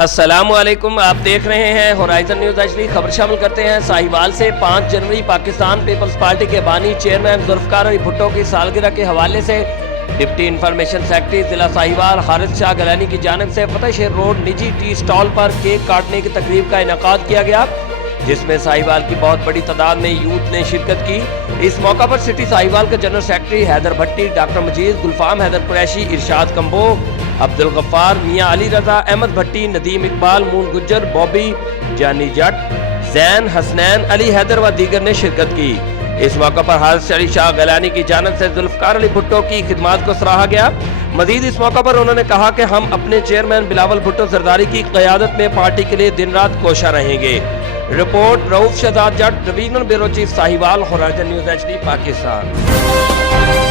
السلام علیکم، آپ دیکھ رہے ہیں ہورائزن نیوز ایچ ڈی۔ خبر شامل کرتے ہیں ساہیوال سے۔ 5 جنوری پاکستان پیپلز پارٹی کے بانی چیئرمین ذوالفقار بھٹو کی سالگرہ کے حوالے سے ڈپٹی انفارمیشن سیکرٹری ضلع ساہیوال حارث شاہ گیلانی کی جانب سے فتح شہر روڈ نجی ٹی سٹال پر کیک کاٹنے کی تقریب کا انعقاد کیا گیا، جس میں ساہیوال کی بہت بڑی تعداد میں یوتھ نے شرکت کی۔ اس موقع پر سٹی ساہیوال کے جنرل سیکرٹری حیدر بھٹی، ڈاکٹر مجید، گلفام حیدر قریشی، ارشاد کمبو، عبدالغفار، میاں علی رضا، احمد بھٹی، ندیم اقبال، مون گجر، بوبی، جانی جٹ، زین، حسنین، علی حیدر و دیگر نے شرکت کی۔ اس موقع پر حارث علی شاہ گیلانی کی جانب سے ذوالفقار بھٹو کی خدمات کو سراہا گیا۔ مزید اس موقع پر انہوں نے کہا کہ ہم اپنے چیئرمین بلاول بھٹو زرداری کی قیادت میں پارٹی کے لیے دن رات کوشاں رہیں گے۔ Report Rauf Shahzad Jatt, divisional bureau chief Sahiwal, Horizon News HD ڈی، پاکستان۔